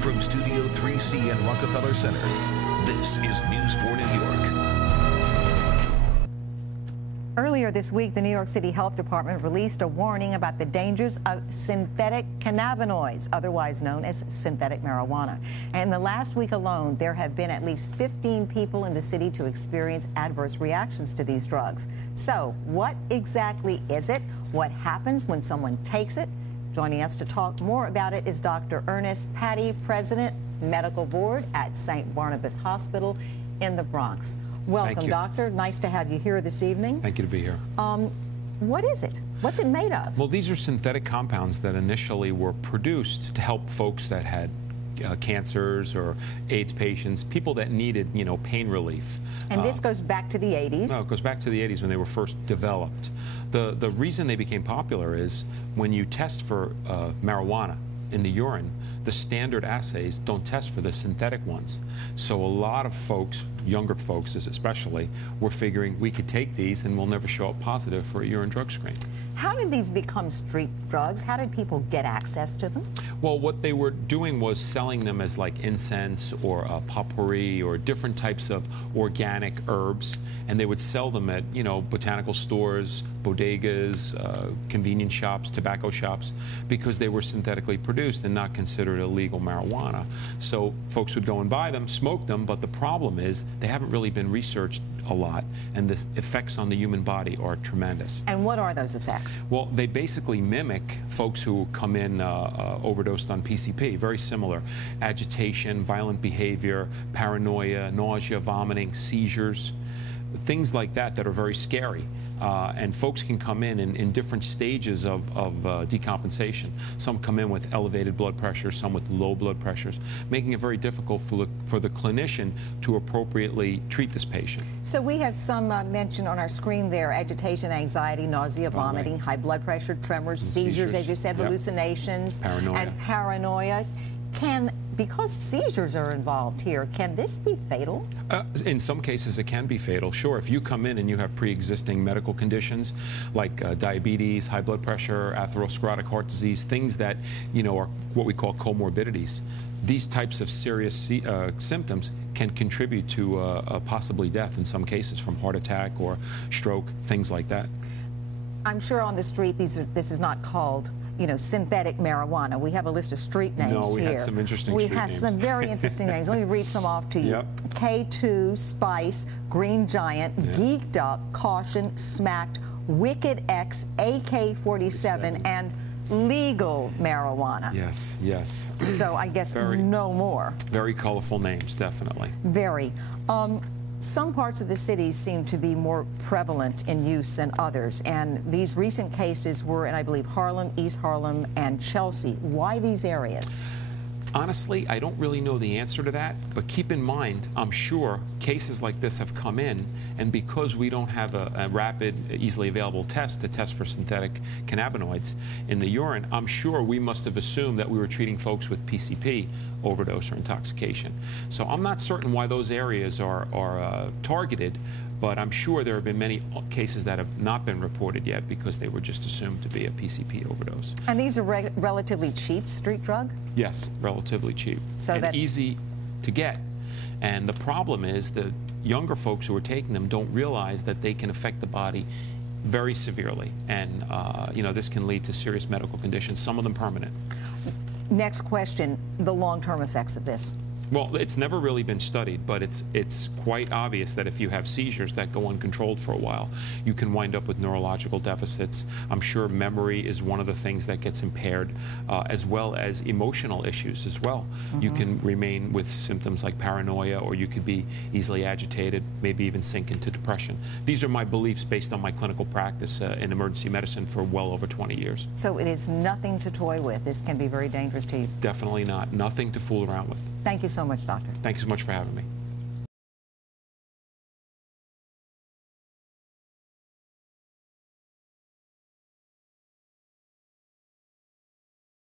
From Studio 3C and Rockefeller Center, this is News 4 New York. Earlier this week, the New York City Health Department released a warning about the dangers of synthetic cannabinoids, otherwise known as synthetic marijuana. And in the last week alone, there have been at least 15 people in the city to experience adverse reactions to these drugs. So, what exactly is it? What happens when someone takes it? Joining us to talk more about it is Dr. Ernest Patti, President, Medical Board at St. Barnabas Hospital in the Bronx. Welcome, Doctor. Nice to have you here this evening. Thank you to be here. What is it? What's it made of? Well, these are synthetic compounds that initially were produced to help folks that had cancers or AIDS patients, people that needed, pain relief. And this goes back to the 80s? No, it goes back to the 80s when they were first developed. The reason they became popular is when you test for marijuana in the urine, the standard assays don't test for the synthetic ones. So a lot of folks, younger folks especially, were figuring we could take these and we'll never show up positive for a urine drug screen. How did these become street drugs? How did people get access to them? Well, what they were doing was selling them as like incense or potpourri or different types of organic herbs, and they would sell them at, botanical stores, bodegas, convenience shops, tobacco shops, because they were synthetically produced and not considered illegal marijuana. So folks would go and buy them, smoke them, but the problem is they haven't really been researched a lot, and the effects on the human body are tremendous. And what are those effects? Well, they basically mimic folks who come in overdosed on PCP, very similar. Agitation, violent behavior, paranoia, nausea, vomiting, seizures, things like that are very scary. And folks can come in different stages of decompensation. Some come in with elevated blood pressure, some with low blood pressures, making it very difficult for the clinician to appropriately treat this patient. So we have some mention on our screen there: agitation, anxiety, nausea, vomiting, high blood pressure, tremors, seizures, as you said, hallucinations, and paranoia. Because seizures are involved here, can this be fatal? In some cases, it can be fatal. Sure, if you come in and you have pre-existing medical conditions like diabetes, high blood pressure, atherosclerotic heart disease, things that are what we call comorbidities, these types of serious symptoms can contribute to possibly death in some cases from heart attack or stroke, things like that. I'm sure on the street this is not called synthetic marijuana. We have a list of street names here. No, we had some interesting street names. We had some very interesting names. Let me read some off to you. Yep. K2, Spice, Green Giant, Geeked Up, Caution, Smacked, Wicked X, AK-47, and legal marijuana. Yes, yes. So I guess no more. Very colorful names, definitely. Very. Some parts of the city seem to be more prevalent in use than others, and these recent cases were in, I believe, Harlem, East Harlem, and Chelsea. Why these areas? Honestly, I don't really know the answer to that, but keep in mind, I'm sure cases like this have come in, and because we don't have a rapid, easily available test to test for synthetic cannabinoids in the urine, I'm sure we must have assumed that we were treating folks with PCP, overdose or intoxication. So I'm not certain why those areas are targeted, but I'm sure there have been many cases that have not been reported yet because they were just assumed to be a PCP overdose. And these are relatively cheap street drug? Yes, relatively cheap and easy to get. And the problem is the younger folks who are taking them don't realize that they can affect the body very severely. And, this can lead to serious medical conditions, some of them permanent. Next question, the long-term effects of this. Well, it's never really been studied, but it's quite obvious that if you have seizures that go uncontrolled for a while, you can wind up with neurological deficits. I'm sure memory is one of the things that gets impaired, as well as emotional issues as well. You can remain with symptoms like paranoia, or you could be easily agitated, maybe even sink into depression. These are my beliefs based on my clinical practice in emergency medicine for well over 20 years. So it is nothing to toy with. This can be very dangerous to you. Definitely not. Nothing to fool around with. Thank you so much, Doctor. Thank you so much for having me.